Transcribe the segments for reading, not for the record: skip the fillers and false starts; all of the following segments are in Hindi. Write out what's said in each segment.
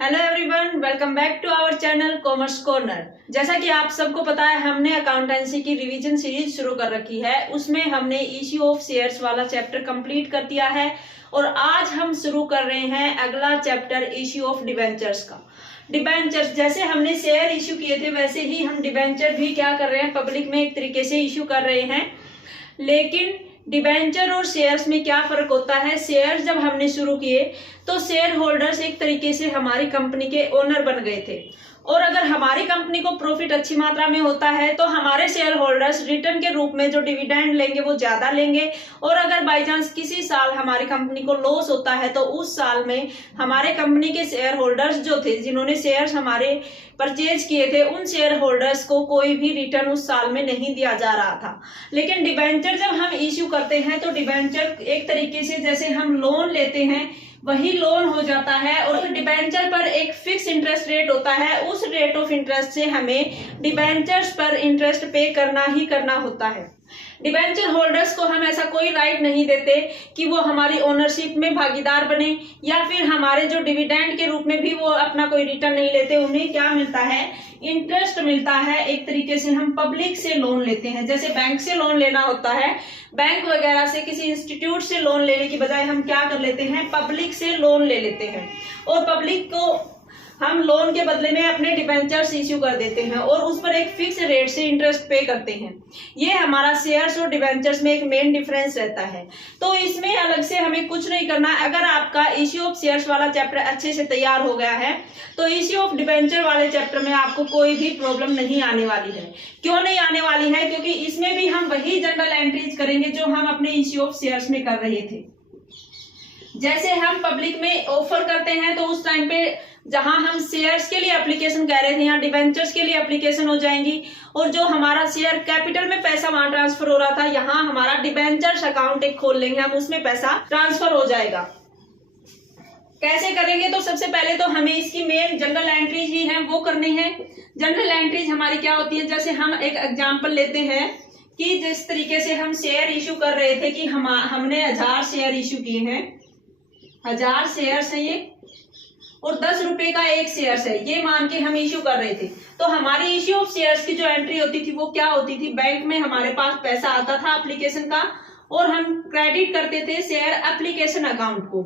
Hello everyone, welcome back to our channel commerce corner. जैसा कि आप सबको पता है, हमने अकाउंटेंसी की रिवीजन सीरीज शुरू कर रखी है। उसमें हमने इश्यू ऑफ शेयर्स वाला चैप्टर कंप्लीट कर दिया है और आज हम शुरू कर रहे हैं अगला चैप्टर इश्यू ऑफ डिबेंचर्स का। डिबेंचर्स जैसे हमने शेयर इश्यू किए थे वैसे ही हम डिबेंचर भी क्या कर रहे हैं, पब्लिक में एक तरीके से इश्यू कर रहे हैं। लेकिन डिबेंचर और शेयर्स में क्या फर्क होता है? शेयर्स जब हमने शुरू किए तो शेयर होल्डर्स एक तरीके से हमारी कंपनी के ओनर बन गए थे और अगर हमारी कंपनी को प्रॉफिट अच्छी मात्रा में होता है तो हमारे शेयर होल्डर्स रिटर्न के रूप में जो डिविडेंड लेंगे वो ज्यादा लेंगे। और अगर बाई चांस किसी साल हमारी कंपनी को लॉस होता है तो उस साल में हमारे कंपनी के शेयर होल्डर्स जो थे, जिन्होंने शेयर्स हमारे परचेज किए थे, उन शेयर होल्डर्स को कोई भी रिटर्न उस साल में नहीं दिया जा रहा था। लेकिन डिबेंचर जब हम इश्यू करते हैं तो डिबेंचर एक तरीके से जैसे हम लोन लेते हैं वही लोन हो जाता है और डिबेंचर पर एक फिक्स इंटरेस्ट रेट होता है। उस रेट ऑफ इंटरेस्ट से हमें डिबेंचर्स पर इंटरेस्ट पे करना ही करना होता है। डिबेंचर होल्डर्स को हम ऐसा कोई राइट नहीं देते कि वो हमारी ओनरशिप में भागीदार बने या फिर हमारे जो डिविडेंड के रूप में भी वो अपना कोई रिटर्न नहीं लेते। उन्हें क्या मिलता है? इंटरेस्ट मिलता है। एक तरीके से हम पब्लिक से लोन लेते हैं, जैसे बैंक से लोन लेना होता है। बैंक वगैरह से, किसी इंस्टीट्यूट से लोन लेने की बजाय हम क्या कर लेते हैं, पब्लिक से लोन ले लेते हैं और पब्लिक को हम लोन के बदले में अपने डिबेंचर्स इश्यू कर देते हैं और उस पर एक फिक्स रेट से इंटरेस्ट पे करते हैं। ये हमारा शेयर्स और डिबेंचर्स में एक मेन डिफरेंस रहता है। तो इसमें अलग से हमें कुछ नहीं करना। अगर आपका इश्यू ऑफ शेयर्स वाला चैप्टर अच्छे से तैयार हो गया है तो इश्यू ऑफ डिबेंचर वाले चैप्टर में आपको कोई भी प्रॉब्लम नहीं आने वाली है। क्यों नहीं आने वाली है? क्योंकि इसमें भी हम वही जनरल एंट्रीज करेंगे जो हम अपने इश्यू ऑफ शेयर्स में कर रहे थे। जैसे हम पब्लिक में ऑफर करते हैं तो उस टाइम पे जहां हम शेयर्स के लिए एप्लीकेशन कह रहे थे, यहाँ डिबेंचर्स के लिए एप्लीकेशन हो जाएंगी और जो हमारा शेयर कैपिटल में पैसा वहां ट्रांसफर हो रहा था, यहाँ हमारा डिबेंचर्स अकाउंट एक खोल लेंगे हम, उसमें पैसा ट्रांसफर हो जाएगा। कैसे करेंगे? तो सबसे पहले तो हमें इसकी मेन जनरल एंट्रीज ही है वो करनी है। जनरल एंट्रीज हमारी क्या होती है? जैसे हम एक एग्जाम्पल लेते हैं कि जिस तरीके से हम शेयर इश्यू कर रहे थे कि हमने 1000 शेयर इश्यू किए हैं, 1000 शेयर्स है ये और 10 रुपए का एक शेयर है, ये मान के हम इश्यू कर रहे थे। तो हमारी इश्यू ऑफ शेयर्स की जो एंट्री होती थी वो क्या होती थी? बैंक में हमारे पास पैसा आता था एप्लीकेशन का और हम क्रेडिट करते थे शेयर एप्लीकेशन अकाउंट को।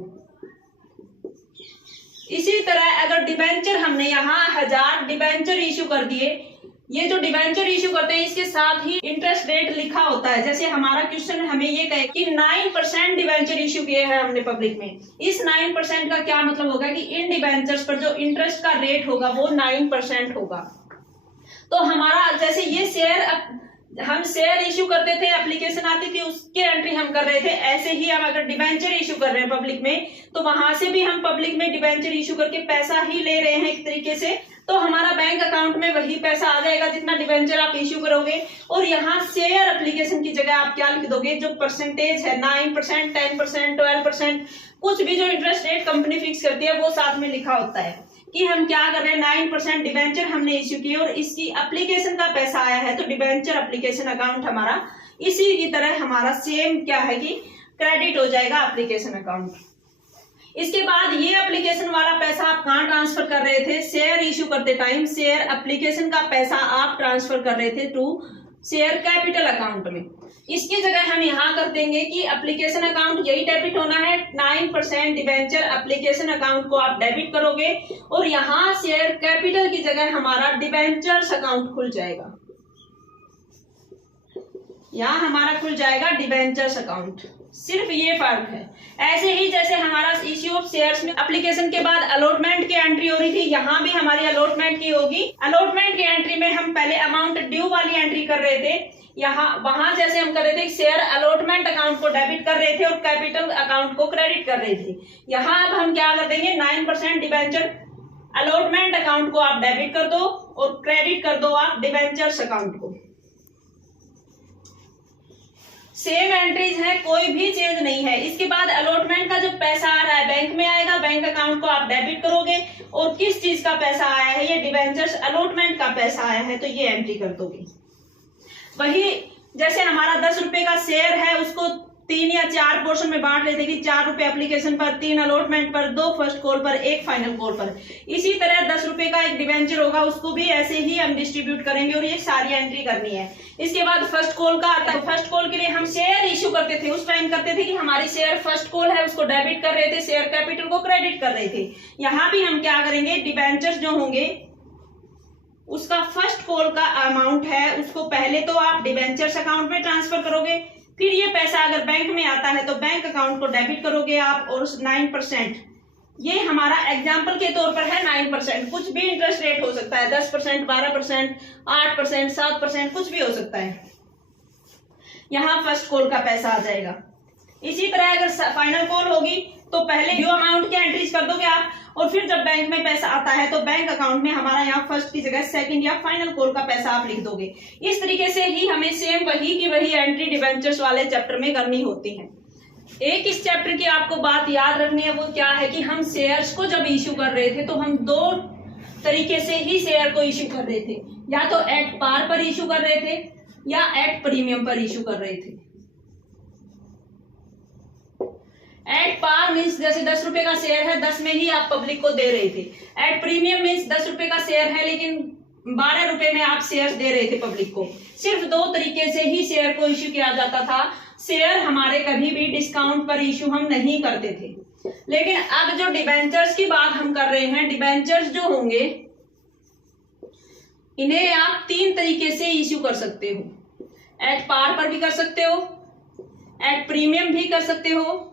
इसी तरह अगर डिबेंचर हमने यहाँ 1000 डिबेंचर इश्यू कर दिए, ये जो डिबेंचर इश्यू करते हैं इसके साथ ही इंटरेस्ट रेट लिखा होता है। जैसे हमारा क्वेश्चन हमें ये कहे कि 9% डिबेंचर इश्यू किए हैं हमने पब्लिक में, इस 9% का क्या मतलब होगा कि इन डिबेंचर्स पर जो इंटरेस्ट का रेट होगा वो 9% होगा। तो हमारा जैसे ये शेयर हम शेयर इश्यू करते थे, एप्लीकेशन आती थी, उसकी एंट्री हम कर रहे थे, ऐसे ही हम अगर डिबेंचर इश्यू कर रहे हैं पब्लिक में तो वहां से भी हम पब्लिक में डिबेंचर इश्यू करके पैसा ही ले रहे हैं एक तरीके से। तो हमारा बैंक अकाउंट में वही पैसा आ जाएगा जितना डिबेंचर आप इश्यू करोगे। और यहाँ शेयर एप्लीकेशन की जगह आप क्या लिख दोगे? जो परसेंटेज है 9%, 10%, 12%, कुछ भी जो इंटरेस्ट रेट कंपनी फिक्स करती है वो साथ में लिखा होता है कि हम क्या कर रहे हैं, 9% डिबेंचर हमने इश्यू की और इसकी एप्लीकेशन का पैसा आया है तो डिबेंचर एप्लीकेशन अकाउंट हमारा इसी की तरह हमारा सेम क्या है कि क्रेडिट हो जाएगा एप्लीकेशन अकाउंट। इसके बाद ये एप्लीकेशन वाला पैसा आप कहाँ ट्रांसफर कर रहे थे? शेयर इश्यू करते टाइम शेयर एप्लीकेशन का पैसा आप ट्रांसफर कर रहे थे टू शेयर कैपिटल अकाउंट में। इसकी जगह हम यहाँ कर देंगे कि एप्लीकेशन अकाउंट यही डेबिट होना है, 9% डिबेंचर एप्लीकेशन अकाउंट को आप डेबिट करोगे और यहाँ शेयर कैपिटल की जगह हमारा डिबेंचर्स अकाउंट खुल जाएगा। यहाँ हमारा खुल जाएगा डिबेंचर्स अकाउंट। सिर्फ ये फर्क है। ऐसे ही जैसे हमारा इश्यू ऑफ शेयर्स में एप्लीकेशन के बाद अलॉटमेंट की एंट्री हो रही थी, यहाँ भी हमारी अलॉटमेंट की होगी। अलॉटमेंट की एंट्री में हम पहले अमाउंट ड्यू वाली एंट्री कर रहे थे, यहाँ वहां जैसे हम कर रहे थे शेयर अलॉटमेंट अकाउंट को डेबिट कर रहे थे और कैपिटल अकाउंट को क्रेडिट कर रहे थे। यहाँ अब हम क्या कर देंगे, 9% डिबेंचर अलॉटमेंट अकाउंट को आप डेबिट कर दो और क्रेडिट कर दो आप डिबेंचर्स अकाउंट को। सेम एंट्रीज है, कोई भी चेंज नहीं है। इसके बाद अलॉटमेंट का जो पैसा आ रहा है बैंक में आएगा, बैंक अकाउंट को आप डेबिट करोगे और किस चीज का पैसा आया है, ये डिबेंचर्स अलॉटमेंट का पैसा आया है तो ये एंट्री कर दोगे। वही जैसे हमारा 10 रुपए का शेयर है उसको 3 या 4 पोर्शन में बांट लेते कि 4 रुपए एप्लीकेशन पर, 3 अलॉटमेंट पर, 2 फर्स्ट कॉल पर, 1 फाइनल कॉल पर। इसी तरह 10 रुपए का एक डिबेंचर होगा, उसको भी ऐसे ही हम डिस्ट्रीब्यूट करेंगे और ये सारी एंट्री करनी है। इसके बाद फर्स्ट कॉल का आता है। फर्स्ट कॉल के लिए हम शेयर इश्यू करते थे, उस टाइम करते थे कि हमारी शेयर फर्स्ट कॉल है उसको डेबिट कर रहे थे, शेयर कैपिटल को क्रेडिट कर रहे थे। यहाँ भी हम क्या करेंगे, डिबेंचर्स जो होंगे उसका फर्स्ट कॉल का अमाउंट है उसको पहले तो आप डिबेंचर्स अकाउंट में ट्रांसफर करोगे, फिर ये पैसा अगर बैंक में आता है तो बैंक अकाउंट को डेबिट करोगे आप, और 9%, ये हमारा एग्जाम्पल के तौर पर है 9%, कुछ भी इंटरेस्ट रेट हो सकता है, 10%, 12%, 8%, 7%, कुछ भी हो सकता है। यहाँ फर्स्ट कॉल का पैसा आ जाएगा। इसी तरह अगर फाइनल कॉल होगी तो पहले ड्यू अमाउंट की एंट्रीज कर दोगे आप, और फिर जब बैंक में पैसा आता है तो बैंक अकाउंट में हमारा यहाँ फर्स्ट की जगह सेकंड या फाइनल कॉल का पैसा आप लिख दोगे। इस तरीके से ही हमें सेम वही की वही एंट्री डिबेंचर्स वाले चैप्टर में करनी होती है। एक इस चैप्टर की आपको बात याद रखनी है, वो क्या है कि हम शेयर्स को जब इश्यू कर रहे थे तो हम 2 तरीके से ही शेयर को इश्यू कर रहे थे, या तो एट पार पर इश्यू कर रहे थे या एट प्रीमियम पर इश्यू कर रहे थे। एट पार मीन्स जैसे 10 रुपए का शेयर है, 10 में ही आप पब्लिक को दे रहे थे। एट प्रीमियम मीन्स 10 रुपए का शेयर है लेकिन 12 रुपए में आप शेयर दे रहे थे पब्लिक को। सिर्फ 2 तरीके से ही शेयर को इश्यू किया जाता था। शेयर हमारे कभी भी डिस्काउंट पर इश्यू हम नहीं करते थे। लेकिन अब जो डिबेंचर्स की बात हम कर रहे हैं, डिबेंचर्स जो होंगे इन्हें आप 3 तरीके से इश्यू कर सकते हो। एट पार पर भी कर सकते हो, एट प्रीमियम भी कर सकते हो,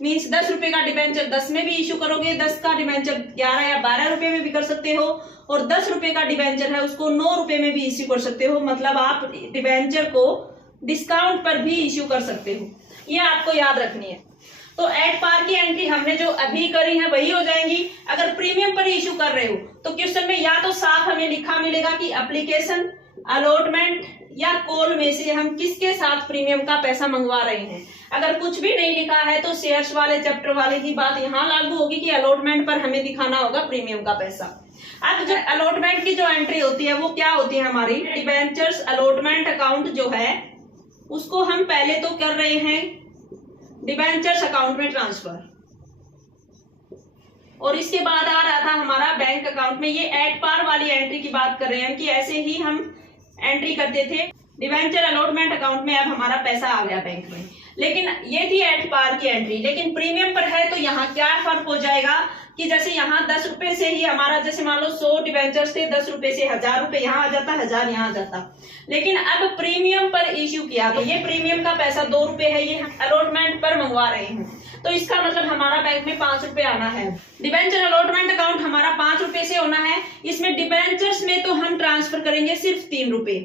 मीन्स 10 रुपए का डिबेंचर 10 में भी इश्यू करोगे, 10 का डिबेंचर 11 या 12 रुपए में भी कर सकते हो, और 10 रुपए का डिबेंचर है उसको 9 रुपए में भी इश्यू कर सकते हो। मतलब आप डिबेंचर को डिस्काउंट पर भी इश्यू कर सकते हो, ये आपको याद रखनी है। तो एट पार की एंट्री हमने जो अभी करी है वही हो जाएंगी। अगर प्रीमियम पर इश्यू कर रहे हो तो क्वेश्चन में या तो साफ हमें लिखा मिलेगा कि एप्लीकेशन, अलॉटमेंट या कॉल में से हम किसके साथ प्रीमियम का पैसा मंगवा रहे हैं। अगर कुछ भी नहीं लिखा है तो शेयर्स वाले चैप्टर वाले की बात यहाँ लागू होगी कि अलॉटमेंट पर हमें दिखाना होगा प्रीमियम का पैसा। अब जो अलॉटमेंट की जो एंट्री होती है वो क्या होती है हमारी, डिबेंचर्स अलॉटमेंट अकाउंट जो है उसको हम पहले तो कर रहे हैं डिबेंचर्स अकाउंट में ट्रांसफर, और इसके बाद आ रहा था हमारा बैंक अकाउंट में। ये एट पार वाली एंट्री की बात कर रहे हैं कि ऐसे ही हम एंट्री करते थे डिबेंचर अलॉटमेंट अकाउंट में, अब हमारा पैसा आ गया बैंक में। लेकिन ये थी एट पार की एंट्री। लेकिन प्रीमियम पर है तो यहाँ क्या फर्क हो जाएगा कि जैसे यहाँ 10 रुपए से ही हमारा, जैसे मान लो 100 डिबेंचर्स थे, 10 रुपए से 1000 रुपए यहाँ आ जाता, 1000 यहाँ आ जाता। लेकिन अब प्रीमियम पर इश्यू किया तो ये प्रीमियम का पैसा 2 रुपए है, ये अलॉटमेंट पर मंगवा रहे हैं, तो इसका मतलब हमारा बैंक में 5 रुपए आना है। डिबेंचर अलॉटमेंट अकाउंट हमारा 5 रुपए से होना है। इसमें डिबेंचर्स में तो हम ट्रांसफर करेंगे सिर्फ 3 रुपए,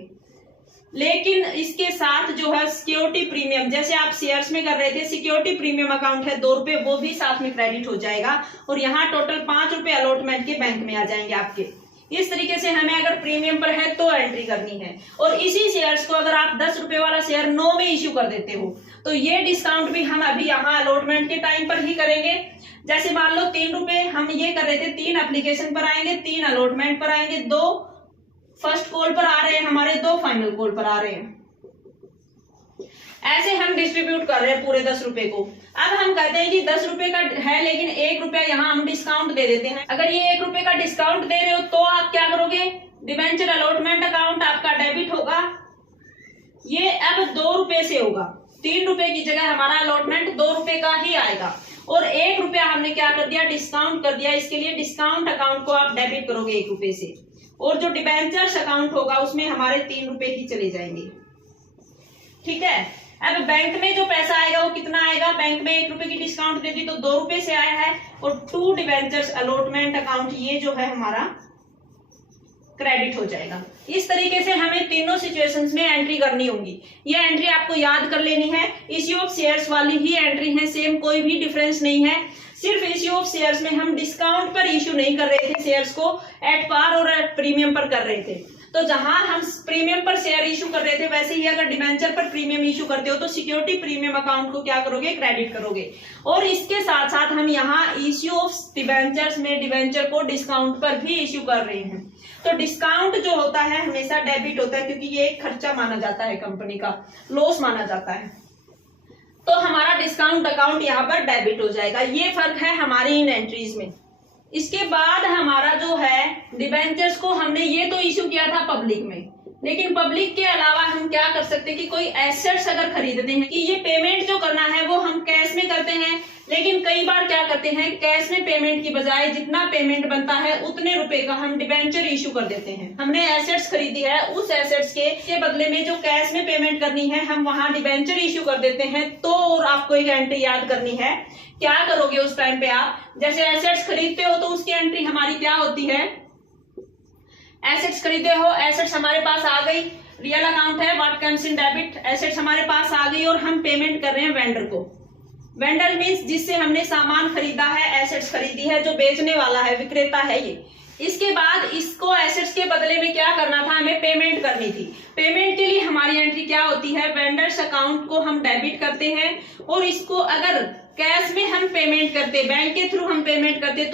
लेकिन इसके साथ जो है सिक्योरिटी प्रीमियम, जैसे आप शेयर्स में कर रहे थे, सिक्योरिटी प्रीमियम अकाउंट है 2 रुपए, वो भी साथ में क्रेडिट हो जाएगा, और यहाँ टोटल 5 रुपए अलॉटमेंट के बैंक में आ जाएंगे आपके। इस तरीके से हमें अगर प्रीमियम पर है तो एंट्री करनी है। और इसी शेयर्स को अगर आप 10 रुपए वाला शेयर 9 में इश्यू कर देते हो तो ये डिस्काउंट भी हम अभी यहाँ अलॉटमेंट के टाइम पर ही करेंगे। जैसे मान लो 3 रुपए हम ये कर रहे थे, 3 एप्लीकेशन पर आएंगे, 3 अलॉटमेंट पर आएंगे, 2 फर्स्ट कॉल पर आ रहे हैं हमारे, 2 फाइनल कॉल पर आ रहे हैं। ऐसे हम डिस्ट्रीब्यूट कर रहे हैं पूरे 10 रुपए को। अब हम कहते हैं कि 10 रुपए का है लेकिन 1 रुपया यहाँ हम डिस्काउंट दे देते हैं। अगर ये 1 रुपए का डिस्काउंट दे रहे हो तो आप क्या करोगे, डिबेंचर अलॉटमेंट अकाउंट आपका डेबिट होगा, ये अब 2 रुपए से होगा। 3 रुपए की जगह हमारा अलॉटमेंट 2 रुपए का ही आएगा, और 1 रुपया हमने क्या कर दिया, डिस्काउंट कर दिया। इसके लिए डिस्काउंट अकाउंट को आप डेबिट करोगे 1 रुपए से, और जो डिबेंचर्स अकाउंट होगा उसमें हमारे 3 रुपए ही चले जाएंगे। ठीक है। अब बैंक में जो पैसा आएगा वो कितना आएगा, बैंक में 1 रुपए की डिस्काउंट दे दी तो 2 रुपए से आया है, और 2 डिबेंचर्स अलॉटमेंट अकाउंट ये जो है हमारा क्रेडिट हो जाएगा। इस तरीके से हमें तीनों सिचुएशंस में एंट्री करनी होगी। ये एंट्री आपको याद कर लेनी है। इश्यू ऑफ शेयर्स वाली ही एंट्री है, सेम कोई भी डिफरेंस नहीं है। सिर्फ इश्यू ऑफ शेयर्स में हम डिस्काउंट पर इश्यू नहीं कर रहे थे शेयर्स को, एट पार और एट प्रीमियम पर कर रहे थे। तो जहां हम प्रीमियम पर शेयर इशू कर रहे थे, वैसे ही अगर डिबेंचर पर प्रीमियम इशू करते हो तो सिक्योरिटी प्रीमियम अकाउंट को क्या करोगे, क्रेडिट करोगे। और इसके साथ साथ हम यहाँ इश्यू ऑफ डिबेंचर्स में डिबेंचर को डिस्काउंट पर भी इश्यू कर रहे हैं। तो डिस्काउंट जो होता है हमेशा डेबिट होता है, क्योंकि ये एक खर्चा माना जाता है, कंपनी का लॉस माना जाता है। तो हमारा डिस्काउंट अकाउंट यहाँ पर डेबिट हो जाएगा। ये फर्क है हमारी इन एंट्रीज में। इसके बाद हमारा जो है डिबेंचर्स को हमने ये तो इश्यू किया था पब्लिक में, लेकिन पब्लिक के अलावा हम क्या कर सकते हैं कि कोई एसेट्स अगर खरीदते हैं कि ये पेमेंट जो करना है वो हम कैश में करते हैं, लेकिन कई बार क्या करते हैं कैश में पेमेंट की बजाय जितना पेमेंट बनता है उतने रुपए का हम डिबेंचर इशू कर देते हैं। हमने एसेट्स खरीदी है, उस एसेट्स के बदले में जो कैश में पेमेंट करनी है हम वहां डिबेंचर इशू कर देते हैं। तो और आपको एक एंट्री याद करनी है, क्या करोगे उस टाइम पे आप जैसे एसेट्स खरीदते हो तो उसकी एंट्री हमारी क्या होती है, एसेट्स खरीदे हो, एसेट्स हमारे पास आ गई, रियल अकाउंट है what comes in debit, assets हमारे पास आ गई और हम पेमेंट कर रहे हैं वेंडर को। वेंडर मीन्स जिससे हमने सामान खरीदा है, एसेट्स खरीदी है, जो बेचने वाला है, विक्रेता है ये। इसके बाद इसको एसेट्स के बदले में क्या करना था, हमें पेमेंट करनी थी। पेमेंट के लिए हमारी एंट्री क्या होती है, वेंडर्स अकाउंट को हम डेबिट करते हैं और इसको अगर कैश में हम पेमेंट करते, बैंक के थ्रू हम पेमेंट करते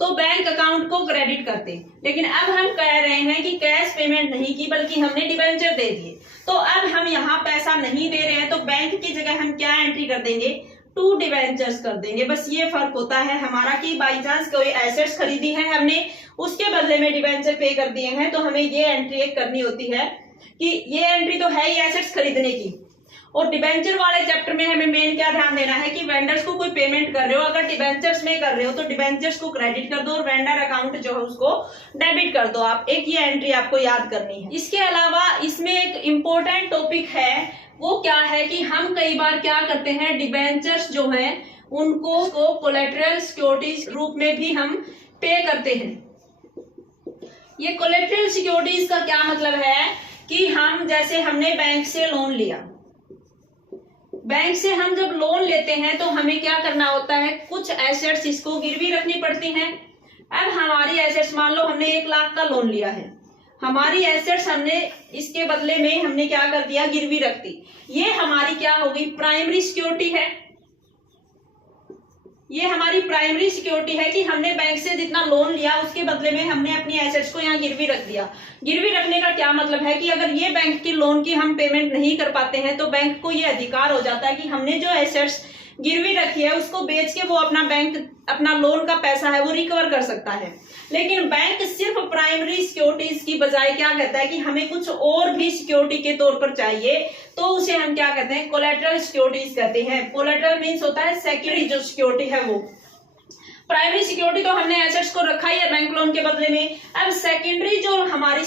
तो बैंक अकाउंट को क्रेडिट करते। लेकिन अब हम कह रहे हैं कि कैश पेमेंट नहीं की बल्कि हमने डिबेंचर दे दिए, तो अब हम यहाँ पैसा नहीं दे रहे हैं तो बैंक की जगह हम क्या एंट्री कर देंगे, टू डिबेंचर्स कर देंगे। बस ये फर्क होता है हमारा कि बाई चांस कोई एसेट्स खरीदी है हमने, उसके बदले में डिबेंचर पे कर दिए हैं, तो हमें ये एंट्री एक करनी होती है कि ये एंट्री तो है ही एसेट्स खरीदने की। और डिबेंचर वाले चैप्टर में हमें मेन क्या ध्यान देना है कि वेंडर्स को कोई पेमेंट कर रहे हो, अगर डिबेंचर्स में कर रहे हो तो डिबेंचर्स को क्रेडिट कर दो और वेंडर अकाउंट जो है उसको डेबिट कर दो। आप एक ये एंट्री आपको याद करनी है। इसके अलावा इसमें एक इम्पोर्टेंट टॉपिक है, वो क्या है कि हम कई बार क्या करते हैं, डिबेंचर्स जो है उनको कोलेटरल सिक्योरिटीज रूप में भी हम पे करते हैं। ये कोलेटरल सिक्योरिटीज का क्या मतलब है कि हम जैसे हमने बैंक से लोन लिया, बैंक से हम जब लोन लेते हैं तो हमें क्या करना होता है, कुछ एसेट्स इसको गिरवी रखनी पड़ती हैं। अब हमारी एसेट्स, मान लो हमने 1 लाख का लोन लिया है, हमारी एसेट्स हमने इसके बदले में हमने क्या कर दिया, गिरवी रख दी। ये हमारी क्या होगी, प्राइमरी सिक्योरिटी है। ये हमारी प्राइमरी सिक्योरिटी है कि हमने बैंक से जितना लोन लिया उसके बदले में हमने अपनी एसेट्स को यहाँ गिरवी रख दिया। गिरवी रखने का क्या मतलब है कि अगर ये बैंक की लोन की हम पेमेंट नहीं कर पाते हैं तो बैंक को ये अधिकार हो जाता है कि हमने जो एसेट्स गिरवी रखी है उसको बेच के वो अपना लोन का पैसा है वो रिकवर कर सकता है। लेकिन बैंक सिर्फ प्राइमरी सिक्योरिटीज की बजाय क्या कहता है कि हमें कुछ और भी सिक्योरिटी के तौर पर चाहिए, तो उसे हम क्या कहते हैं, कोलेटरल सिक्योरिटीज कहते हैं। कोलेटरल मीन्स होता है सेकेंडरी जो सिक्योरिटी है वो। प्राइमरी सिक्योरिटी तो हमने एसेट्स को रखा ही है बैंक लोन के बदले में, अब सेकेंडरी जो हमारी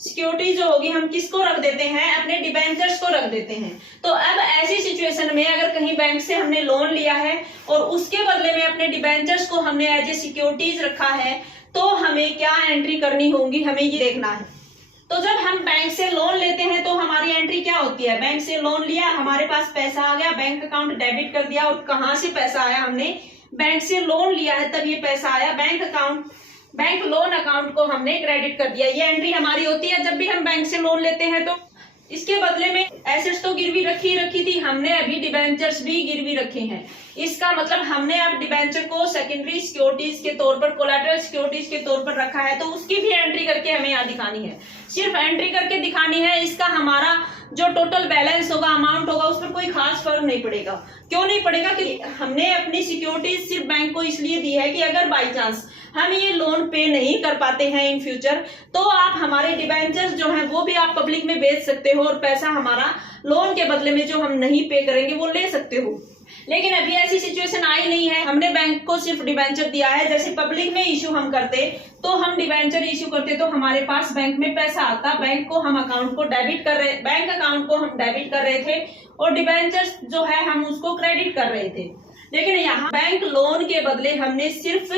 सिक्योरिटी जो होगी हम किसको रख देते हैं, अपने डिबेंचर्स को रख देते हैं। तो अब ऐसी सिचुएशन में अगर कहीं बैंक से हमने लोन लिया है और उसके बदले में अपने डिबेंचर्स को हमने एज ए सिक्योरिटीज रखा है, तो हमें क्या एंट्री करनी होगी, हमें ये देखना है। तो जब हम बैंक से लोन लेते हैं तो हमारी एंट्री क्या होती है, बैंक से लोन लिया, हमारे पास पैसा आ गया, बैंक अकाउंट डेबिट कर दिया। और कहां से पैसा आया, हमने बैंक से लोन लिया है तब ये पैसा आया, बैंक लोन अकाउंट को हमने क्रेडिट कर दिया। ये एंट्री हमारी होती है जब भी हम बैंक से लोन लेते हैं। तो इसके बदले में एसेट्स तो गिरवी रखी थी, हमने अभी डिबेंचर्स भी गिरवी रखे हैं। इसका मतलब हमने अब डिबेंचर को सेकेंडरी सिक्योरिटीज के तौर पर, कोलैटरल सिक्योरिटीज के तौर पर रखा है, तो उसकी भी एंट्री करके हमें यहाँ दिखानी है। सिर्फ एंट्री करके दिखानी है, इसका हमारा जो टोटल बैलेंस होगा, अमाउंट होगा, उस पर कोई खास फर्क नहीं पड़ेगा। क्यों नहीं पड़ेगा कि हमने अपनी सिक्योरिटीज सिर्फ बैंक को इसलिए दी है कि अगर बाई चांस हम ये लोन पे नहीं कर पाते हैं इन फ्यूचर, तो आप हमारे डिबेंचर्स जो हैं वो भी आप पब्लिक में बेच सकते हो और पैसा हमारा लोन के बदले में जो हम नहीं पे करेंगे वो ले सकते हो। लेकिन अभी ऐसी सिचुएशन आई नहीं है, हमने बैंक को सिर्फ डिबेंचर दिया है। जैसे पब्लिक में इश्यू हम करते तो हम डिबेंचर इश्यू करते तो हमारे पास बैंक में पैसा आता, बैंक को हम अकाउंट को डेबिट कर रहे, बैंक अकाउंट को हम डेबिट कर रहे थे और डिबेंचर्स जो है हम उसको क्रेडिट कर रहे थे। लेकिन यहाँ बैंक लोन के बदले हमने सिर्फ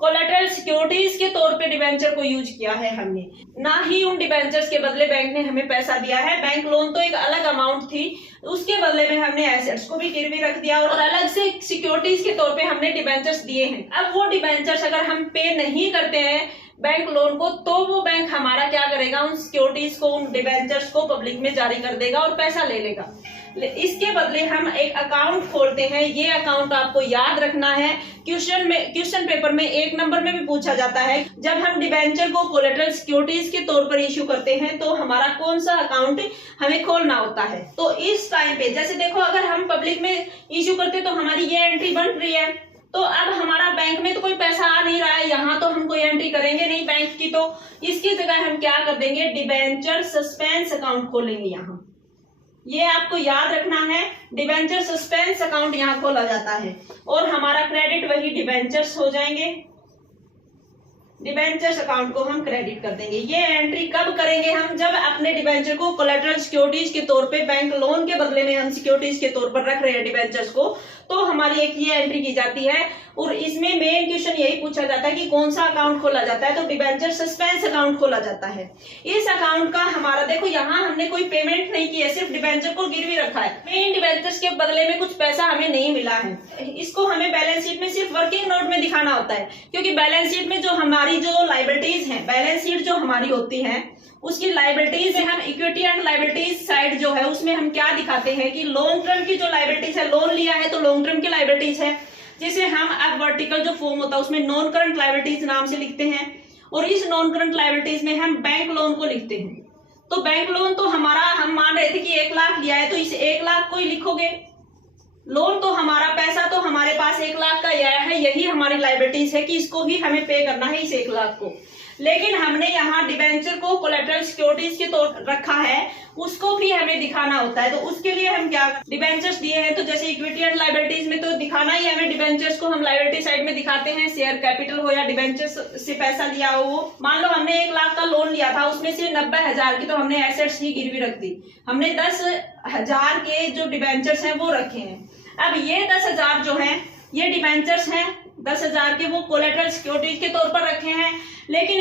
कोलैटरल सिक्योरिटीज के तौर पे डिबेंचर को यूज किया है हमने, ना ही उन डिबेंचर्स के बदले बैंक ने हमें पैसा दिया है। बैंक लोन तो एक अलग अमाउंट थी, उसके बदले में हमने एसेट्स को भी गिरवी रख दिया और अलग से सिक्योरिटीज के तौर पे हमने डिबेंचर्स दिए हैं। अब वो डिबेंचर्स अगर हम पे नहीं करते हैं बैंक लोन को, तो वो बैंक हमारा क्या करेगा, उन सिक्योरिटीज को, उन डिबेंचर्स को पब्लिक में जारी कर देगा और पैसा ले लेगा। इसके बदले हम एक अकाउंट खोलते हैं। ये अकाउंट आपको याद रखना है, क्वेश्चन पेपर में 1 नंबर में भी पूछा जाता है। जब हम डिबेंचर को कोलेटरल सिक्योरिटीज के तौर पर इश्यू करते हैं तो हमारा कौन सा अकाउंट हमें खोलना होता है। तो इस टाइम पे जैसे देखो, अगर हम पब्लिक में इश्यू करते तो हमारी ये एंट्री बन रही है, तो अब हमारा बैंक में तो कोई पैसा आ नहीं रहा है, यहाँ तो हम कोई एंट्री करेंगे नहीं बैंक की, तो इसकी जगह हम क्या कर देंगे, डिबेंचर सस्पेंस अकाउंट खोलेंगे। यहाँ ये आपको याद रखना है, डिबेंचर सस्पेंस अकाउंट यहाँ खोला जाता है और हमारा क्रेडिट वही डिबेंचर्स हो जाएंगे। डिबेंचर्स अकाउंट को हम क्रेडिट कर देंगे। ये एंट्री कब करेंगे हम, जब अपने डिबेंचर को कोलेटरल सिक्योरिटीज के तौर पे, बैंक लोन के बदले में हम सिक्योरिटीज के तौर पर रख रहे हैं डिबेंचर्स को, तो हमारी एक ये एंट्री की जाती है। और इसमें मेन क्वेश्चन यही पूछा जाता है कि कौन सा अकाउंट खोला जाता है, तो डिबेंचर सस्पेंस अकाउंट खोला जाता है। इस अकाउंट का हमारा देखो, यहाँ हमने कोई पेमेंट नहीं की है, सिर्फ डिबेंचर को गिरवी रखा है। मेन डिबेंचर्स के बदले में कुछ पैसा हमें नहीं मिला है। इसको हमें बैलेंस शीट में सिर्फ वर्किंग नोट में दिखाना होता है, क्योंकि बैलेंस शीट में जो हमारी जो लायबिलिटीज है, बैलेंस शीट जो हमारी होती है उसकी लायबिलिटीज है, हम इक्विटी एंड लायबिलिटीज साइड जो है उसमें हम क्या दिखाते हैं कि लॉन्ग टर्म की जो लायबिलिटीज है, लोन लिया है तो लॉन्ग टर्म की लायबिलिटीज है, जिसे हम अब वर्टिकल जो फॉर्म होता है उसमें नॉन करंट लायबिलिटीज नाम से लिखते हैं। और इस नॉन करंट लायबिलिटीज में हम बैंक लोन को लिखते हैं। तो बैंक लोन तो हमारा, हम मान रहे थे कि 1 लाख लिया है तो इस 1 लाख को ही लिखोगे। लोन तो हमारा पैसा तो हमारे पास 1 लाख का आया है, यही हमारी लायबिलिटीज है कि इसको ही हमें पे करना है, इस 1 लाख को। लेकिन हमने यहाँ डिबेंचर को कोलेटरल सिक्योरिटीज के तौर रखा है, उसको भी हमें दिखाना होता है। तो उसके लिए हम क्या, डिबेंचर्स दिए हैं तो जैसे इक्विटी एंड लायबिलिटीज में तो दिखाना ही हमें, डिबेंचर्स को हम लायबिलिटी साइड में दिखाते हैं, शेयर कैपिटल हो या डिबेंचर्स से पैसा लिया हो। वो मान लो हमने 1 लाख का लोन लिया था, उसमें से 90,000 की तो हमने एसेट्स ही गिरवी रख दी, हमने 10,000 के जो डिबेंचर्स हैं वो रखे हैं। अब ये 10,000 जो है ये डिबेंचर्स हैं, 10,000 के वो कोलेटरल सिक्योरिटीज के तौर पर रखे हैं, लेकिन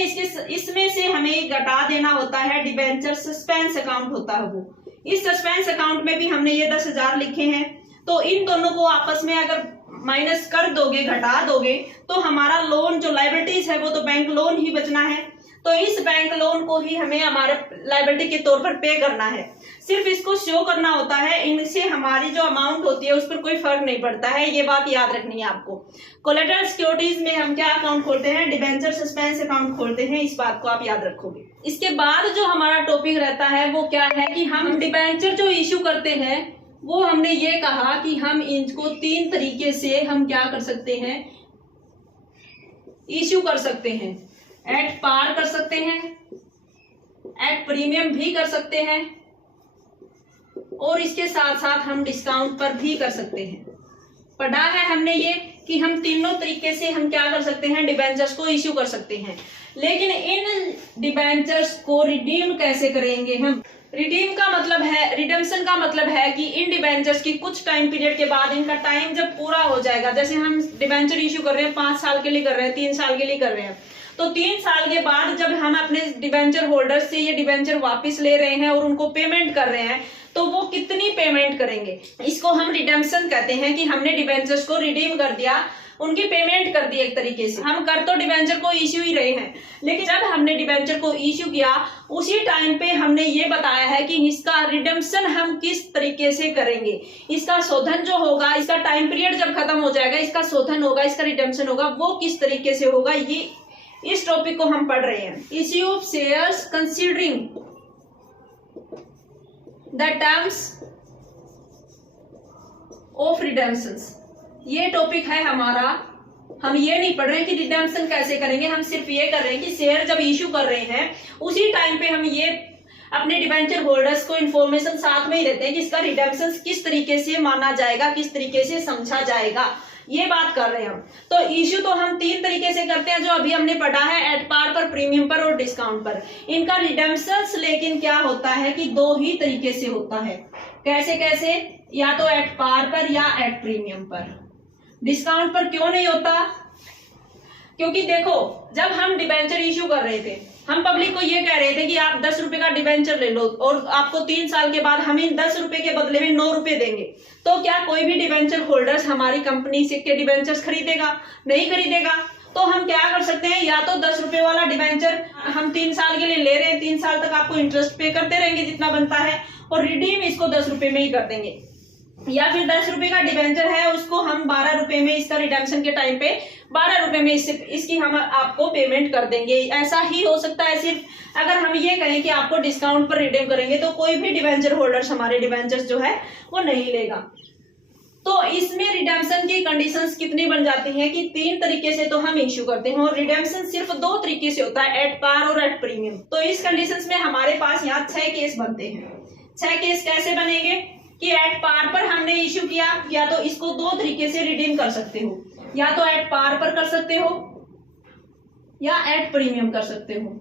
इसमें से हमें घटा देना होता है, डिबेंचर सस्पेंस अकाउंट होता है वो। इस सस्पेंस अकाउंट में भी हमने ये 10,000 लिखे हैं, तो इन दोनों को आपस में अगर माइनस कर दोगे, घटा दोगे, तो हमारा लोन जो लायबिलिटीज है वो तो बैंक लोन ही बचना है। तो इस बैंक लोन को ही हमें हमारे लायबिलिटी के तौर पर पे करना है, सिर्फ इसको शो करना होता है। इनसे हमारी जो अमाउंट होती है उस पर कोई फर्क नहीं पड़ता है, ये बात याद रखनी है आपको। कोलेटरल सिक्योरिटीज में हम क्या अकाउंट खोलते हैं, डिबेंचर सस्पेंस अकाउंट खोलते हैं, इस बात को आप याद रखोगे। इसके बाद जो हमारा टॉपिक रहता है वो क्या है कि हम डिबेंचर जो इश्यू करते हैं वो हमने ये कहा कि हम इनको 3 तरीके से हम क्या कर सकते हैं, इश्यू कर सकते हैं। एट पार कर सकते हैं, एट प्रीमियम भी कर सकते हैं, और इसके साथ साथ हम डिस्काउंट पर भी कर सकते हैं। पढ़ा है हमने ये कि हम तीनों तरीके से हम क्या कर सकते हैं, डिबेंचर्स को इश्यू कर सकते हैं। लेकिन इन डिबेंचर्स को रिडीम कैसे करेंगे हम, रिडीम का मतलब है, रिडेम्पशन का मतलब है कि इन डिबेंचर्स की कुछ टाइम पीरियड के बाद, इनका टाइम जब पूरा हो जाएगा, जैसे हम डिबेंचर इश्यू कर रहे हैं 5 साल के लिए कर रहे हैं, 3 साल के लिए कर रहे हैं, तो 3 साल के बाद जब हम अपने डिबेंचर होल्डर्स से ये डिबेंचर वापस ले रहे हैं और उनको पेमेंट कर रहे हैं, तो वो कितनी पेमेंट करेंगे, इसको हम रिडेम्पशन कहते हैं। कि हमने डिबेंचर्स को रिडीम कर दिया, उनकी पेमेंट कर दी एक तरीके से। हम कर तो डिबेंचर को इश्यू ही रहे हैं, लेकिन जब हमने डिबेंचर को इश्यू किया उसी टाइम पे हमने ये बताया है कि इसका रिडेम्पशन हम किस तरीके से करेंगे। इसका शोधन जो होगा, इसका टाइम पीरियड जब खत्म हो जाएगा, इसका शोधन होगा, इसका रिडेम्पशन होगा, वो किस तरीके से होगा, ये इस टॉपिक को हम पढ़ रहे हैं। Issue of shares considering the terms of redemption, ये टॉपिक है हमारा। हम ये नहीं पढ़ रहे हैं कि रिडेम्पशन कैसे करेंगे, हम सिर्फ ये कर रहे हैं कि शेयर जब इश्यू कर रहे हैं उसी टाइम पे हम ये अपने डिबेंचर होल्डर्स को इन्फॉर्मेशन साथ में ही देते हैं कि इसका रिडेम्पशन किस तरीके से माना जाएगा, किस तरीके से समझा जाएगा, ये बात कर रहे हैं हम। तो इश्यू तो हम 3 तरीके से करते हैं जो अभी हमने पढ़ा है, एट पार पर, प्रीमियम पर और डिस्काउंट पर। इनका रिडेम्पशन लेकिन क्या होता है कि 2 ही तरीके से होता है। कैसे कैसे, या तो एट पार पर या एट प्रीमियम पर। डिस्काउंट पर क्यों नहीं होता, क्योंकि देखो जब हम डिबेंचर इश्यू कर रहे थे, हम पब्लिक को ये कह रहे थे कि आप 10 रुपए का डिबेंचर ले लो और आपको 3 साल के बाद हम इन 10 रुपए के बदले में 9 रुपए देंगे। तो क्या कोई भी डिबेंचर होल्डर्स हमारी कंपनी से के डिबेंचर्स खरीदेगा? नहीं खरीदेगा। तो हम क्या कर सकते हैं, या तो 10 रुपए वाला डिबेंचर हम 3 साल के लिए ले रहे हैं, 3 साल तक आपको इंटरेस्ट पे करते रहेंगे जितना बनता है, और रिडीम इसको 10 रुपए में ही कर देंगे। या फिर 10 रुपए का डिबेंचर है, उसको हम 12 रुपए में, इसका रिडेम्पशन के टाइम पे 12 रुपए में इसकी हम आपको पेमेंट कर देंगे। ऐसा ही हो सकता है सिर्फ अगर हम ये कहें कि आपको डिस्काउंट पर रिडीम करेंगे तो कोई भी डिबेंचर होल्डर्स हमारे डिबेंचर्स जो है वो नहीं लेगा। तो इसमें रिडेम्पशन की कंडीशंस कितनी बन जाती हैं कि 3 तरीके से तो हम इश्यू करते हैं और रिडेम्पशन सिर्फ 2 तरीके से होता है, एट पार और एट प्रीमियम। तो इस कंडीशंस में हमारे पास यहाँ 6 केस बनते हैं। 6 केस कैसे बनेंगे कि एट पार पर हमने इश्यू किया, या तो इसको 2 तरीके से रिडीम कर सकते हो, या तो एट पार पर कर सकते हो या एट प्रीमियम कर सकते हो।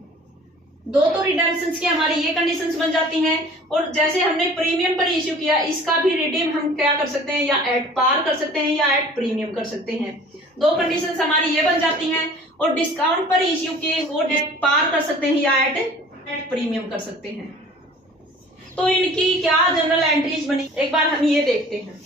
2 तो रिडेम्पशंस की हमारी ये कंडीशंस बन जाती हैं। और जैसे हमने प्रीमियम पर इश्यू किया, इसका भी रिडीम हम क्या कर सकते हैं, या एट पार कर सकते हैं या एट प्रीमियम कर सकते हैं। 2 कंडीशंस हमारी ये बन जाती हैं। और डिस्काउंट पर इश्यू किए वो एट पार कर सकते हैं या एट प्रीमियम कर सकते हैं। तो इनकी क्या जनरल एंट्रीज बनी, एक बार हम ये देखते हैं।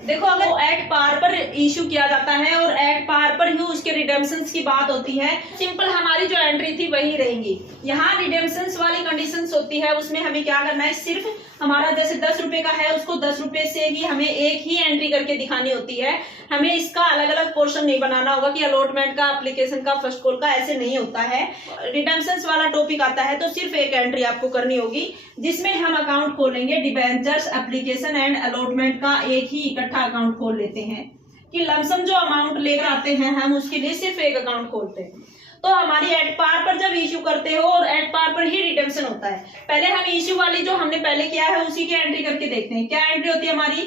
देखो, अगर एट पार पर इश्यू किया जाता है और एट पार पर ही उसके रिडेम्पशंस की बात होती है, सिंपल हमारी जो एंट्री थी वही रहेंगी। यहाँ रिडेम्पशंस वाली कंडीशंस होती है, उसमें हमें क्या करना है, सिर्फ हमारा जैसे 10 रुपए का है उसको 10 रुपए से ही हमें एक ही एंट्री करके दिखानी होती है। हमें इसका अलग अलग पोर्शन नहीं बनाना होगा कि अलॉटमेंट का, एप्लीकेशन का, फर्स्ट कॉल का, ऐसे नहीं होता है। रिडेम्पशंस वाला टॉपिक आता है तो सिर्फ एक एंट्री आपको करनी होगी जिसमें हम अकाउंट खोलेंगे डिबेंचर्स, एप्लीकेशन एंड अलॉटमेंट का एक ही इकट्ठा अकाउंट खोल लेते हैं कि लमसम जो अमाउंट लेकर आते हैं हम उसके लिए सिर्फ एक अकाउंट खोलते हैं। तो हमारी एट पार पर जब इश्यू करते हो और एट पार पर ही रिडेम्पशन होता है, पहले हम इश्यू वाली जो हमने पहले किया है उसी की एंट्री करके देखते हैं। क्या एंट्री होती है हमारी,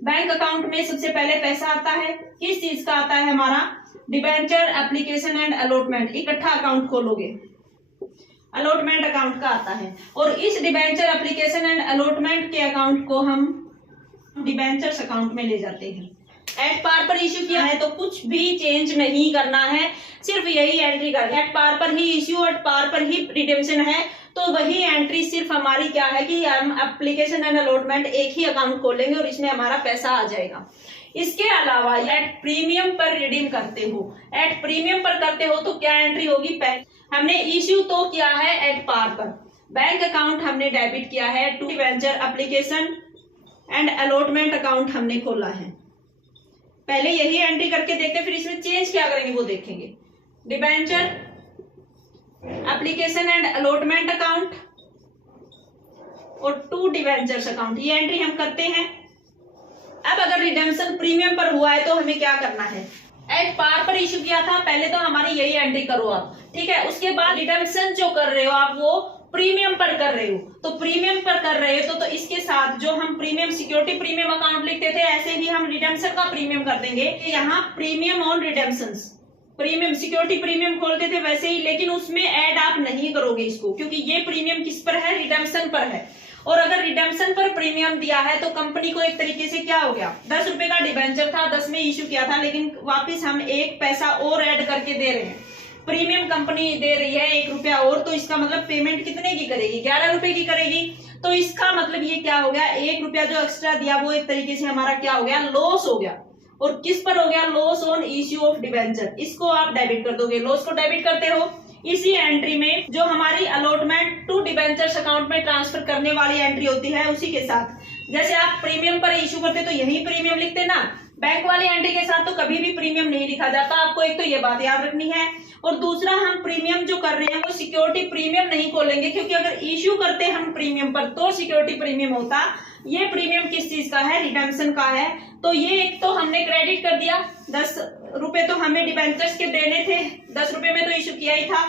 बैंक अकाउंट में सबसे पहले पैसा आता है, किस चीज का आता है हमारा, डिबेंचर, एप्लीकेशन एंड अलॉटमेंट, इकट्ठा अकाउंट खोलोगे, अलॉटमेंट अकाउंट का आता है। और इस डिबेंचर, एप्लीकेशन एंड अलॉटमेंट के अकाउंट को हम डिबेंचर्स अकाउंट में ले जाते हैं। एट पार पर इश्यू किया है तो कुछ भी चेंज नहीं करना है, सिर्फ यही एंट्री करनी है। एट पार पर ही इश्यू, एट पार पर ही रिडेम्पशन है, तो वही एंट्री सिर्फ हमारी क्या है कि हम एप्लीकेशन एंड अलॉटमेंट एक ही अकाउंट खोलेंगे और इसमें हमारा पैसा आ जाएगा। इसके अलावा एट प्रीमियम पर रिडीम करते हो, एट प्रीमियम पर करते हो तो क्या एंट्री होगी, हमने इश्यू तो किया है एट पार पर, बैंक अकाउंट हमने डेबिट किया है, to debenture, application and allotment account हमने खोला है। पहले यही एंट्री करके देखते, फिर इसमें चेंज क्या करेंगे वो देखेंगे। Debenture, application and allotment account और 2 डिबेंचर्स अकाउंट, ये एंट्री हम करते हैं। अब अगर रिडेम्पशन प्रीमियम पर हुआ है तो हमें क्या करना है, एट पार पर इश्यू किया था, पहले तो हमारी यही एंट्री करो आप, ठीक है। उसके बाद रिडेम्पशन जो कर रहे हो आप वो प्रीमियम पर कर रहे हो, तो प्रीमियम पर कर रहे हो तो इसके साथ जो हम प्रीमियम, सिक्योरिटी प्रीमियम अकाउंट लिखते थे, ऐसे ही हम रिडेम्पशन का प्रीमियम कर देंगे। यहाँ premium on redemptions, premium security premium खोलते थे वैसे ही, लेकिन उसमें ऐड आप नहीं करोगे इसको, क्योंकि ये प्रीमियम किस पर है, रिडेम्पशन पर है। और अगर रिडेम्पशन पर प्रीमियम दिया है तो कंपनी को एक तरीके से क्या हो गया, 10 रुपए का डिबेंचर था, 10 में इश्यू किया था, लेकिन वापिस हम 1 पैसा और ऐड करके दे रहे हैं, प्रीमियम कंपनी दे रही है 1 रुपया और, तो इसका मतलब पेमेंट कितने की करेगी, 11 रुपए की करेगी। तो इसका मतलब ये क्या हो गया, 1 रुपया जो एक्स्ट्रा दिया वो एक तरीके से हमारा क्या हो गया, लॉस हो गया। और किस पर हो गया, loss on issue of debenture, इसको आप डेबिट कर दोगे। लॉस को डेबिट करते हो इसी एंट्री में जो हमारी अलॉटमेंट टू डिबेंचर्स अकाउंट में ट्रांसफर करने वाली एंट्री होती है उसी के साथ। जैसे आप प्रीमियम पर इश्यू करते तो यही प्रीमियम लिखते ना, बैंक वाली एंट्री के साथ तो कभी भी प्रीमियम नहीं लिखा जाता, आपको एक तो ये बात याद रखनी है। और दूसरा, हम प्रीमियम जो कर रहे हैं वो सिक्योरिटी प्रीमियम नहीं खोलेंगे, क्योंकि अगर इश्यू करते हम प्रीमियम पर तो सिक्योरिटी प्रीमियम होता। ये प्रीमियम किस चीज का है, रिडेम्पशन का है। तो ये एक तो हमने क्रेडिट कर दिया, 10 रुपए तो हमें डिबेंचर्स के देने थे, 10 रुपए में तो इश्यू किया ही था,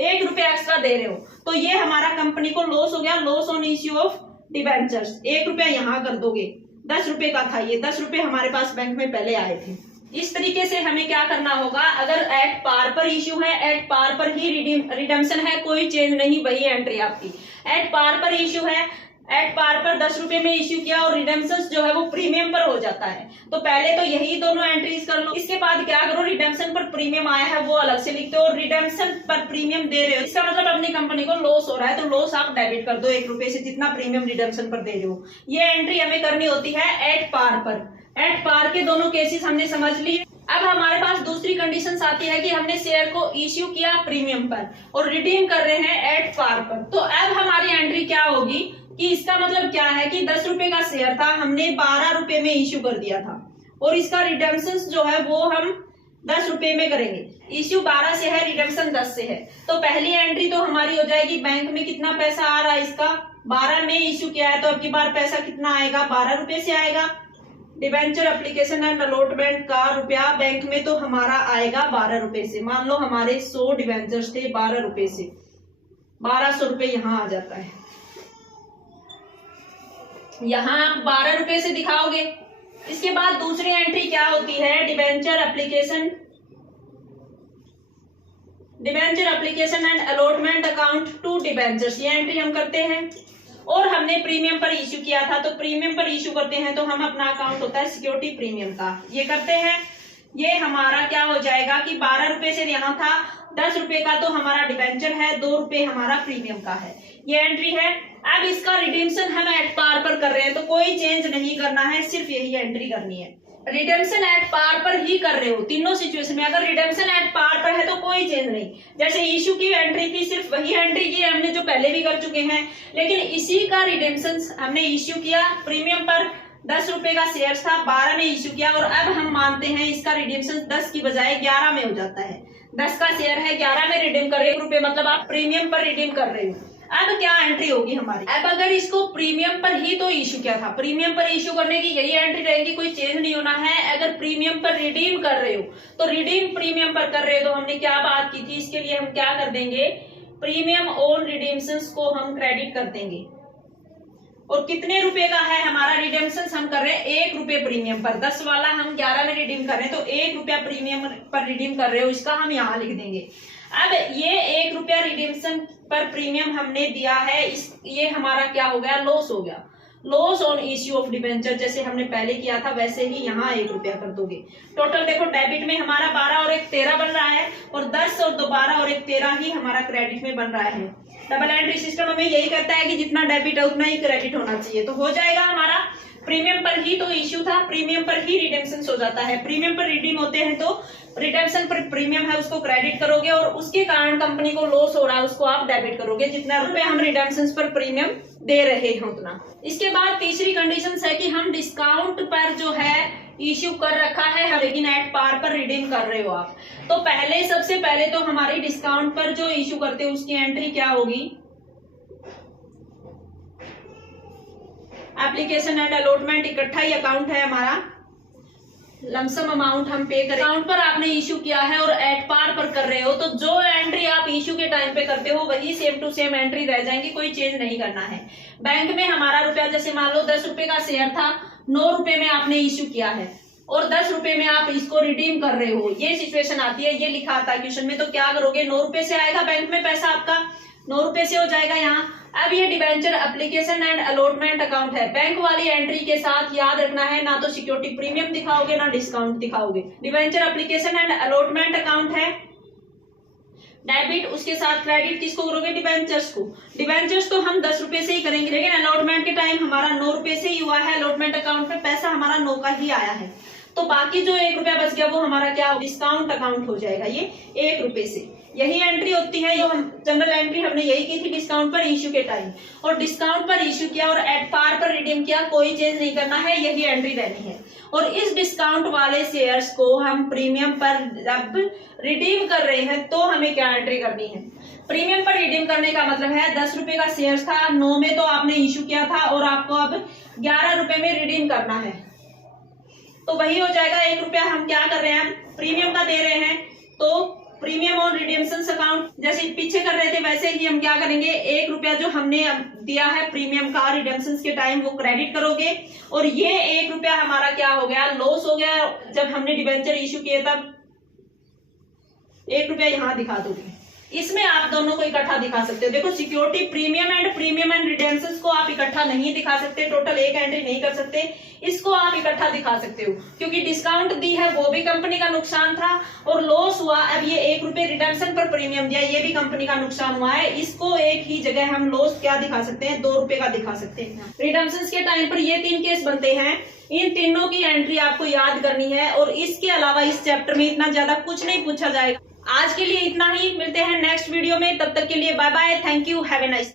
1 रुपया एक्स्ट्रा दे रहे हो, तो ये हमारा कंपनी को लॉस हो गया, loss on issue of debentures. 1 रुपया यहाँ कर दोगे, 10 रुपए का था ये, 10 रुपए हमारे पास बैंक में पहले आए थे। इस तरीके से हमें क्या करना होगा, अगर एट पार पर इश्यू है, एट पार पर ही रिडेम्पशन है, कोई चेंज नहीं, वही एंट्री आपकी। एट पार पर इश्यू है, एट पार पर 10 रुपए में इश्यू किया और रिडेम्पशन जो है वो प्रीमियम पर हो जाता है, तो पहले तो यही दोनों एंट्रीज कर लो। इसके बाद क्या करो, रिडेम्पशन पर प्रीमियम आया है वो अलग से लिखते हो, और रिडेम्पशन पर प्रीमियम दे रहे हो, इसका मतलब अपनी कंपनी को लॉस हो रहा है, तो लॉस आप डेबिट कर दो 1 रुपए से, जितना प्रीमियम रिडेम्पशन पर दे रहे हो। ये एंट्री हमें करनी होती है एट पार पर। एट पार के दोनों केसेस हमने समझ लिए। अब हमारे पास दूसरी कंडीशन आती है कि हमने शेयर को इश्यू किया प्रीमियम पर और रिडीम कर रहे हैं एट पार पर, तो अब हमारी एंट्री क्या होगी, कि इसका मतलब क्या है कि 10 रुपए का शेयर था, हमने 12 रुपए में इश्यू कर दिया था और इसका रिडेम्पशन जो है वो हम 10 रुपए में करेंगे। इश्यू 12 से है, रिडेम्पशन 10 से है। तो पहली एंट्री तो हमारी हो जाएगी बैंक में कितना पैसा आ रहा है, इसका 12 में इश्यू किया है तो अब की बार पैसा कितना आएगा, 12 रुपए से आएगा। डिबेंचर एप्लीकेशन एंड अलॉटमेंट का रुपया बैंक में तो हमारा आएगा 12 रुपए से। मान लो हमारे 100 डिबेंचर्स थे 12 रुपए से, 1200 रुपए यहाँ आ जाता है। यहाँ आप 12 रुपए से दिखाओगे। इसके बाद दूसरी एंट्री क्या होती है, debenture application and allotment account to debentures, ये एंट्री हम करते हैं। और हमने प्रीमियम पर इश्यू किया था तो प्रीमियम पर इश्यू करते हैं तो हम अपना अकाउंट होता है सिक्योरिटी प्रीमियम का, ये करते हैं। ये हमारा क्या हो जाएगा कि 12 रुपए से यहाँ था, 10 रुपए का तो हमारा डिबेंचर है, 2 रुपए हमारा प्रीमियम का है, ये एंट्री है। अब इसका रिडीम्शन हम एट पार पर कर रहे हैं तो कोई चेंज नहीं करना है, सिर्फ यही एंट्री करनी है। रिडेम्पशन एट पार पर ही कर रहे हो तीनों सिचुएशन में। अगर रिडेम्पशन एट पार पर है तो कोई चेंज नहीं। जैसे इश्यू की एंट्री थी, सिर्फ वही एंट्री की हमने जो पहले भी कर चुके हैं, लेकिन इसी का रिडेम्पशन हमने इश्यू किया प्रीमियम पर, 10 रुपए का शेयर था, 12 में इश्यू किया और अब हम मानते हैं इसका रिडेम्पशन 10 की बजाय 11 में हो जाता है। 10 का शेयर है, 11 में रिडीम कर रहे हो, 1 रुपए मतलब आप प्रीमियम पर रिडीम कर रहे हो। अब क्या एंट्री होगी हमारी, अब अगर इसको प्रीमियम पर ही तो इश्यू किया था, प्रीमियम पर इश्यू करने की यही एंट्री रहेगी, कोई चेंज नहीं होना है। अगर प्रीमियम पर रिडीम कर रहे हो तो रिडीम प्रीमियम पर कर रहे हो तो हमने क्या बात की थी, इसके लिए हम क्या कर देंगे, प्रीमियम ऑन रिडीम्शंस को हम क्रेडिट कर देंगे। और कितने रुपए का है हमारा रिडेम्पशन, हम कर रहे हैं 1 रुपए प्रीमियम पर, 10 वाला हम 11 में रिडीम कर रहे हैं तो 1 रुपया प्रीमियम पर रिडीम कर रहे हो, इसका हम यहाँ लिख देंगे। अब ये 1 रुपया रिडीम्पशन पर प्रीमियम हमने दिया है, ये हमारा क्या हो गया, लॉस हो गया। Loss on issue of debenture, जैसे हमने पहले किया था वैसे ही यहाँ 1 रुपया कर दोगे। टोटल देखो डेबिट में हमारा 12 और 1 13 बन रहा है और 10 और 2 12 और 1 13 ही हमारा क्रेडिट में बन रहा है। डबल एंट्री सिस्टम हमें यही कहता है कि जितना डेबिट है उतना ही क्रेडिट होना चाहिए। तो हो जाएगा हमारा प्रीमियम पर ही तो इश्यू था, प्रीमियम पर ही रिडेम्पशन हो जाता है। प्रीमियम पर रिडीम होते हैं तो रिडेम्पशन पर प्रीमियम है उसको क्रेडिट करोगे और उसके कारण कंपनी को लॉस हो रहा है उसको आप डेबिट करोगे, जितना रुपए हम रिडेम्पशन पर प्रीमियम दे रहे हैं उतना। इसके बाद तीसरी कंडीशन है कि हम डिस्काउंट पर जो है इश्यू कर रखा है लेकिन एट पार पर रिडीम कर रहे हो आप। तो पहले सबसे पहले तो हमारी डिस्काउंट पर जो इश्यू करते हो उसकी एंट्री क्या होगी, एप्लीकेशन एंड अलॉटमेंट इकट्ठा ही अकाउंट है हमारा, लमसम अमाउंट हम पे करें। अकाउंट पर आपने इश्यू किया है और एट पार पर कर रहे हो तो जो एंट्री आप इश्यू के टाइम पे करते हो वही सेम टू सेम एंट्री रह जाएंगी, कोई चेंज नहीं करना है। बैंक में हमारा रुपया जैसे मान लो 10 रुपए का शेयर था, 9 रुपए में आपने इश्यू किया है और 10 रुपए में आप इसको रिडीम कर रहे हो, ये सिचुएशन आती है, ये लिखा आता है क्वेश्चन में। तो क्या करोगे, 9 रुपए से आएगा बैंक में पैसा आपका, 9 रुपए से हो जाएगा यहाँ। अब ये debenture application and allotment account है, बैंक वाली एंट्री के साथ याद रखना है, ना तो सिक्योरिटी प्रीमियम दिखाओगे ना डिस्काउंट दिखाओगे। Debenture application and allotment account है, डेबिट उसके साथ क्रेडिट किसको करोगे, डिबेंचर्स को। डिबेंचर्स तो हम 10 रुपए से ही करेंगे लेकिन अलॉटमेंट के टाइम हमारा 9 रुपए से ही हुआ है, अलॉटमेंट अकाउंट में पैसा हमारा 9 का ही आया है। तो बाकी जो 1 रुपया बच गया वो हमारा क्या डिस्काउंट अकाउंट हो जाएगा, ये 1 रुपए से। यही एंट्री होती है, जो हम जनरल एंट्री हमने यही की थी डिस्काउंट पर इश्यू के टाइम, और डिस्काउंट पर इश्यू किया और एट पार पर रिडीम किया, कोई चेंज नहीं करना है, यही एंट्री रहनी है। और इस डिस्काउंट वाले शेयर्स को हम प्रीमियम पर जब रिडीम कर रहे हैं तो हमें क्या एंट्री करनी है, प्रीमियम पर रिडीम करने का मतलब है 10 रुपए का शेयर था, 9 में तो आपने इश्यू किया था और आपको अब 11 रुपए में रिडीम करना है, तो वही हो जाएगा 1 रुपया हम क्या कर रहे हैं, प्रीमियम का दे रहे हैं। तो प्रीमियम ऑन रिडेम्पशन अकाउंट जैसे पीछे कर रहे थे वैसे ही हम क्या करेंगे, 1 रुपया जो हमने दिया है प्रीमियम का रिडेम्पशन के टाइम वो क्रेडिट करोगे और ये 1 रुपया हमारा क्या हो गया, लॉस हो गया। जब हमने डिबेंचर इश्यू किए तब 1 रुपया यहाँ दिखा दोगे। इसमें आप दोनों को इकट्ठा दिखा सकते हो। देखो सिक्योरिटी प्रीमियम एंड रिडेम्पशन को आप इकट्ठा नहीं दिखा सकते, टोटल एक एंट्री नहीं कर सकते, इसको आप इकट्ठा दिखा सकते हो क्योंकि डिस्काउंट दी है वो भी कंपनी का नुकसान था और लॉस हुआ। अब ये 1 रुपए रिडेम्पशन पर प्रीमियम दिया, ये भी कंपनी का नुकसान हुआ है, इसको एक ही जगह हम लॉस क्या दिखा सकते हैं, 2 रुपए का दिखा सकते हैं। रिडेम्पशन के टाइम पर ये 3 केस बनते हैं, इन तीनों की एंट्री आपको याद करनी है और इसके अलावा इस चैप्टर में इतना ज्यादा कुछ नहीं पूछा जाएगा। आज के लिए इतना ही, मिलते हैं नेक्स्ट वीडियो में, तब तक के लिए bye bye, thank you, have a nice.